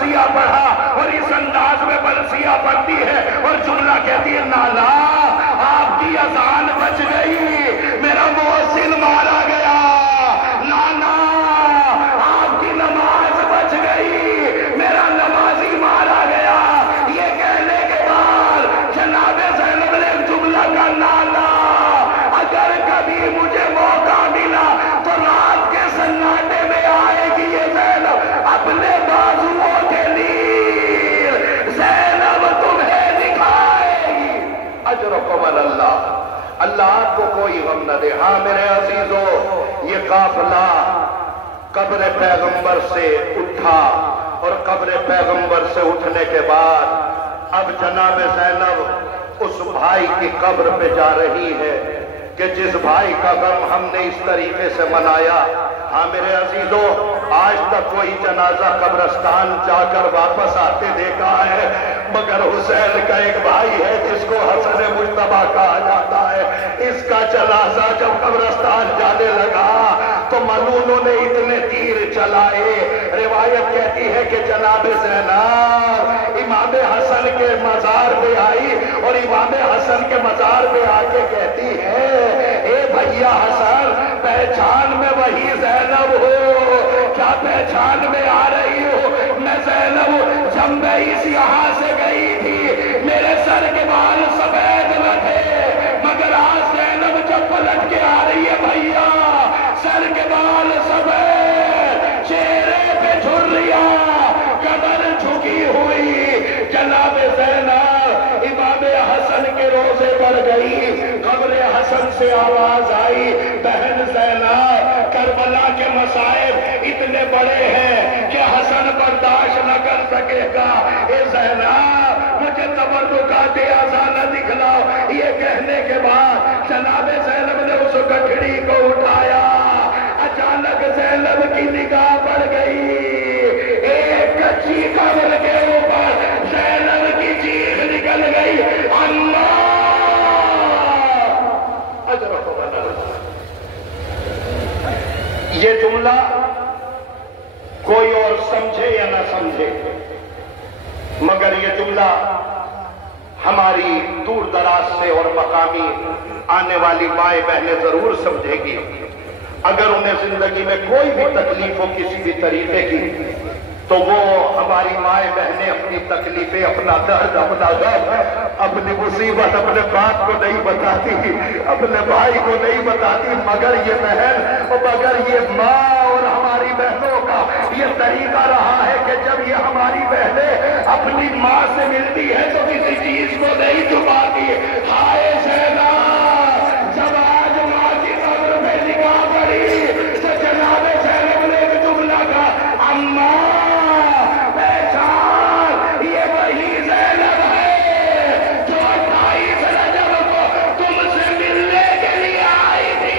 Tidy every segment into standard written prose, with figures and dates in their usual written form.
برسیہ پڑھا اور اس انداز میں برسیہ پڑھتی ہے اور جملہ کہتی ہے نالا آپ کی اذان بچ گئی، میرا مؤذن مارا گیا، نانا آپ کی نماز بچ گئی، میرا نمازی مارا گیا۔ یہ کہنے کے بعد جناب زینب نے ایک جملہ کا نالا اگر کبھی مجھے موقع ملا تو رات کے سناٹے میں آئے گی یہ زینب اپنے بازوؤں کے لیے، زینب تمہیں دکھائے گی۔ اجرکم اللہ، اللہ آپ کو کوئی غم نہ دے۔ ہاں میرے عزیزو، یہ قافلہ قبر پیغمبر سے اٹھا اور قبر پیغمبر سے اٹھنے کے بعد اب جناب زینب اس بھائی کی قبر پہ جا رہی ہے کہ جس بھائی کا غم ہم نے اس طریقے سے منایا۔ ہاں میرے عزیزو، آج تک کوئی جنازہ قبرستان جا کر واپس آتے دیکھا ہے، مگر حسین کا ایک بھائی ہے جس کو حسن مجتبیٰ کہا جاتا ہے، اس کا جنازہ جب قبرستان جانے لگا تو ملونوں نے اتنے تیر چلائے۔ روایت کہتی ہے کہ جناب زینب امام حسن کے مزار پہ آئی اور امام حسن کے مزار پہ آ کے کہتی ہے اے بھیا حسن، پہچان میں وہی زینب ہو؟ کیا پہچان میں آ رہی ہو؟ میں زینب ہوں، جب میں اس یہاں سے گئی تھی میرے سر کے بال سفید نہ تھے، مگر آج زینب جب پلٹ کے آ رہی ہے بھیا سر کے بال سفید، چہرے پہ جھریاں، کمر جھکی ہوئی۔ جناب زینب امام حسن کے روزے پر گئی، قبر حسن سے آواز آئی بہن زینب کربلا کے مصائب اتنے بڑے ہیں کہ حسن برداشت نہ کر سکے گا، اے زینب مجھے تبرکات اعضا نہ دکھلاؤ۔ یہ کہنے کے بعد جناب زینب نے اس گٹھڑی کو اٹھایا، اچانک زینب کی نگاہ پڑ گئی، ایک کچی قبر کے اوپر زینب کی چیخ نکل گئی، اللہ اجرکم اللہ۔ یہ جملہ کوئی اور سمجھے یا نہ سمجھے، مگر یہ جملہ ہماری دور دراز سے اور مقامی آنے والی مائیں بہنیں ضرور سمجھے گی۔ اگر انہیں زندگی میں کوئی بھی تکلیف ہو کسی بھی طریقے کی تو وہ ہماری مائیں بہنیں اپنی تکلیفیں، اپنا درد، اپنا غم، اپنی مصیبت اپنے باپ کو نہیں بتاتی، اپنے بھائی کو نہیں بتاتی، مگر یہ بہن، مگر یہ ماں اور ہماری بہنوں کا یہ طریقہ رہا ہے کہ جب یہ ہماری بہنیں اپنی ماں سے ملتی ہے تو کسی چیز کو نہیں چھپاتی۔ ہائے زینب، جب آج ماں کی قبر پہ نگاہ پڑی تو جناب زینب نے ایک جملہ کہا، اماں پہچان یہ وہی زینب ہے جو 28 رجب کو تم سے ملنے کے لیے آئی تھی۔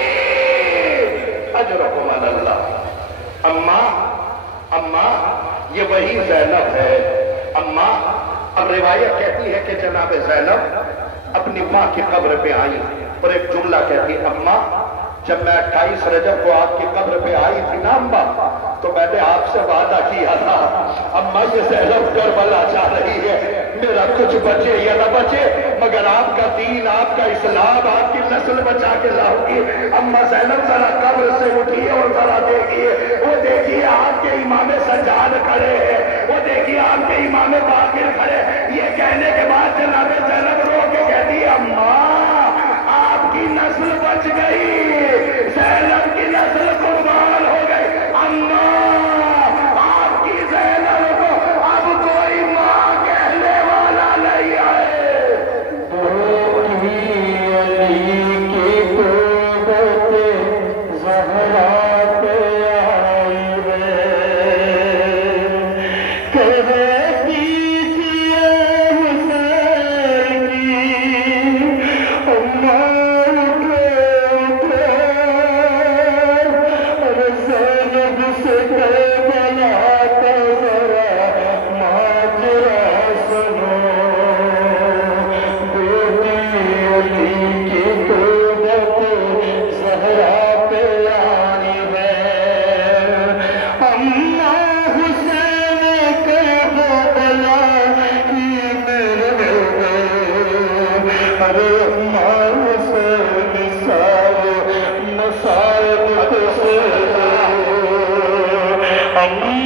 اجرکم اللہ۔ اماں یہ وہی زینب ہے۔ اماں، اب روایت کہتی ہے کہ جناب زینب اپنی ماں کی قبر پہ آئی اور ایک جملہ کہتی ہے، اماں جب میں 28 رجب کو آپ کی قبر پہ آئی تھی نا اماں، تو میں نے آپ سے وعدہ کیا تھا اماں یہ زینب کربلا جا رہی ہے، میرا کچھ بچے یا نہ بچے مگر آپ کا دین، آپ کا اسلام، آپ کی نسل بچا کے لاؤ گی۔ اماں زینب ذرا قبر سے اٹھیے اور ذرا دیکھیے، وہ دیکھیے آپ کے امام سجاد کھڑے ہیں، وہ دیکھیے آپ کے امام باقر کھڑے۔ یہ کہنے کے بعد جناب زینب رو کے کہتی ہے، اماں آپ کی نسل بچ گئی، زینب کی نسل قربان ہو گئی۔ اماں آپ کی زینب کو اب کوئی ماں کہنے والا نہیں آئے۔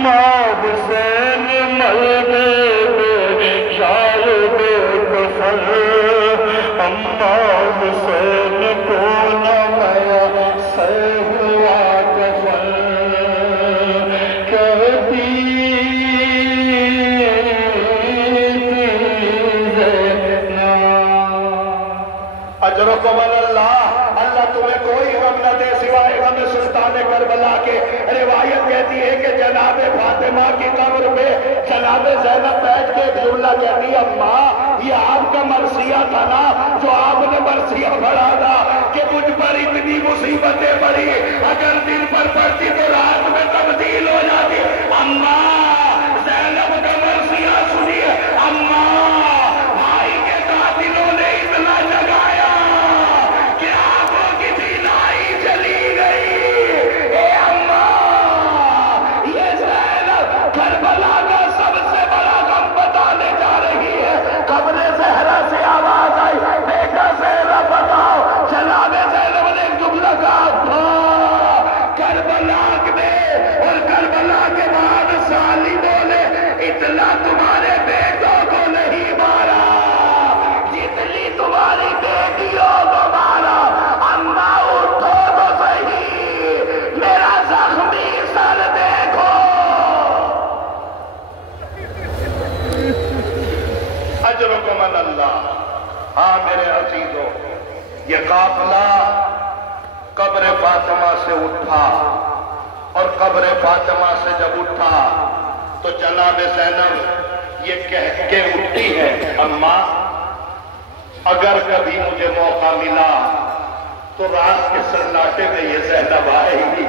अम्मा हुसैन मर्द शाहिद कफन, अम्मा हुसैन को न गया सह हुआ कफन, कहती अजरकुम अल्लाह, अल्लाह तुम्हें कोई गम न दे सिवाय गम सुल्तान करबला के। रिवायत कहती है कि जनाब फातिमा की कब्र पे जनाब ज़ैनब बैठ के जुमला कहती है, अम्मा ये आपका मरसिया था ना जो आपने मरसिया पढ़ा था कि मुझ पर इतनी मुसीबतें पड़ी, अगर दिन पर पड़ती तो रात में तब्दील हो जाती। अम्मा ज़ैनब का मरसिया सुनिए, अम्मा भाई के कातिलों ने इतना जगाया कि आंखों की दिलाई चली गई। ए अम्मा, ये ज़ैनब करबला का सबसे बड़ा गम बताने जा रही है। कब्र ज़हरा से आवाज आई, बेटा ज़हरा बताओ। जनाबे ज़ैनब ने एक जुमला कहा, करबला में और करबला के बाद साली बोले, इतना तुम्हारे बेटों को नहीं मारा जितनी तुम्हारी बेटियों को मारा। अम्मा उठो तो सही, मेरा जख्मी सर देखो। अजरुकुम अल्लाह। हाँ मेरे अजीजों, ये काफिला कब्र फातिमा से उठा और कब्र फातिमा से जब उठा तो जनाब ज़ैनब ये कह के उठी है, अम्मा अगर कभी मुझे मौका मिला तो रात के सन्नाटे में ये ज़ैनब आएगी।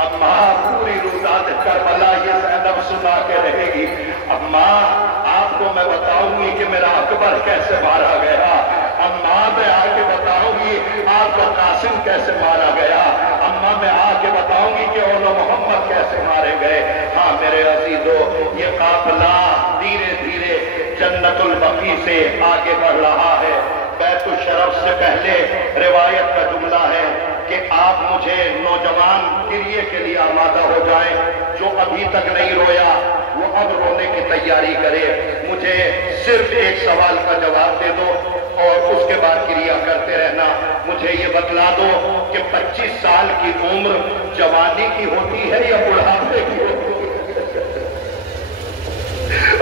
अम्मा पूरी रुदात करबला ये ज़ैनब सुना के रहेगी। अम्मा आपको मैं बताऊंगी कि मेरा अकबर कैसे मारा गया। अम्मा मैं आके बताऊंगी आपका कासिम कैसे मारा गया। अम्मा मैं आके बताऊंगी कि औला मोहम्मद कैसे मारे गए। हाँ मेरे अजीजों, ये काफिला धीरे धीरे जन्नतुल बकी से आगे बढ़ रहा है। बैतुल शरफ से पहले रिवायत का जुमला है कि आप मुझे नौजवान किरिए के लिए आमादा हो जाएं। जो अभी तक नहीं रोया वो अब रोने की तैयारी करे। मुझे सिर्फ एक सवाल का जवाब दे दो और उसके बाद क्रिया करते रहना। मुझे ये बतला दो कि 25 साल की उम्र जवानी की होती है या बुढ़ापे की होती है?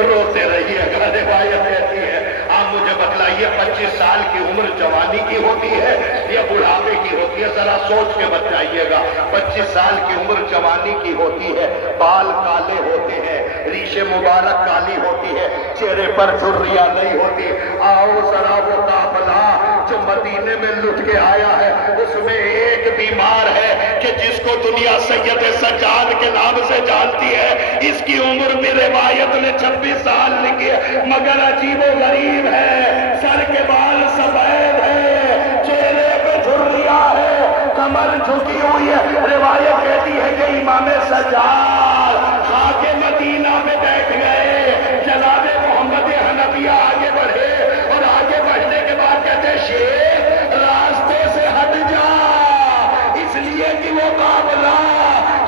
रोते रहिए, अगर रिवायत कहती है। आप मुझे बतलाइए 25 साल की उम्र जवानी की होती है या बुढ़ापे की होती है? जरा सोच के बताइएगा। 25 साल की उम्र जवानी की होती है, बाल काले होते हैं, रीशे मुबारक काली होती है, चेहरे पर झुर्रियां नहीं होती। आओ जरा वो काफिला जो मदीने में लुट के आया है उसमें एक बीमार है कि जिसको दुनिया सैयद सज्जाद के नाम से जानती है। इसकी उम्र भी रिवायत ने 26 साल लिखी है, मगर अजीबो गरीब है। सर के बाल सफेद है, चेहरे पे झुर्रियां है, कमर झुकी हुई है। रिवायत कहती है कि इमाम सज्जाद खाके मदीना में बैठ गए। जनाबे मोहम्मद हनफिया आगे बढ़े और आगे बढ़ने के बाद कहते शेख रास्ते से हट जा, इसलिए कि वो काफिला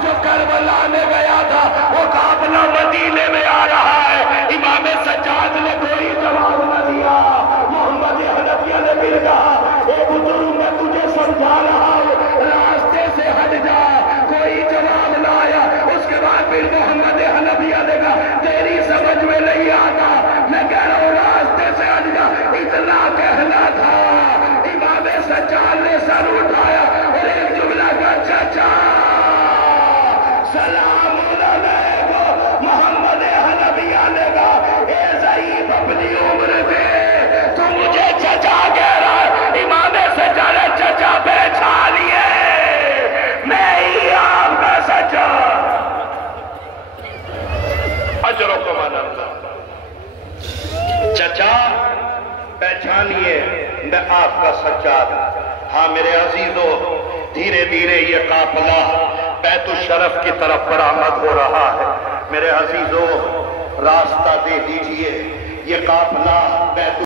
जो करबला में गया था वो काफिला मदीने में आ रहा है। इमाम सज्जाद ने कोई जवाब न दिया। मोहम्मद हनफिया ने फिर कहा, ए बुजुर्ग मैं तुझे समझा रहा हूँ, रास्ते से हट जा। कोई जवाब न आया। उसके बाद फिर मोहम्मद हनफिया ने कहा, तेरी समझ में नहीं आता, मैं कह रहा हूँ रास्ते से हट जा। इतना कहना था, इमाम सज्जाद ने सर उठाया और एक जुमला का, चाचा सलाम अलैकुम। मोहम्मद हनफिया ने कहा, ए ज़ईफ अपनी उम्र में तू मुझे चाचा कह रहा है। इमाम सज्जाद ने चाचा पहचानिए, मैं ही आपका सच्चा। अजरुकुम अल्लाह। चाचा पहचानिए, मैं आपका सज्जाद। हाँ मेरे अजीजों, धीरे धीरे ये काफिला बैतुल शरफ की तरफ बरामद हो रहा है। मेरे अजीजों रास्ता दे दीजिए, ये काफिला बैतुल